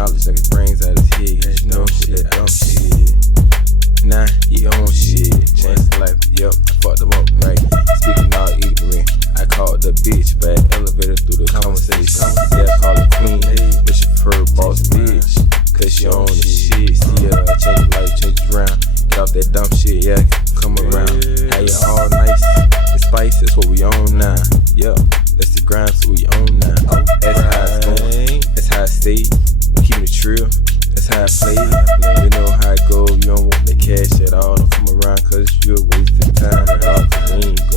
knowledge, nigga brains out his head. Cause you know shit, that dumb shit. Nah, he own shit. Changed his life, yup, I fucked him up, right? Speaking all ignorant, I called the bitch, but elevator through the conversation. Yeah, I call her queen, but she prefer boss bitch. Cause she own the shit. See ya, I change your life, change it around. Get off that dumb shit, yeah, come around. How you all nice, the spice, that's what we own now. Yeah, that's the grind, so we own now. That's how it's going, that's how it stay. We keep it real, that's how I play it. You know how it go, you don't want the cash at all. Don't come around cause you're a waste of time. We ain't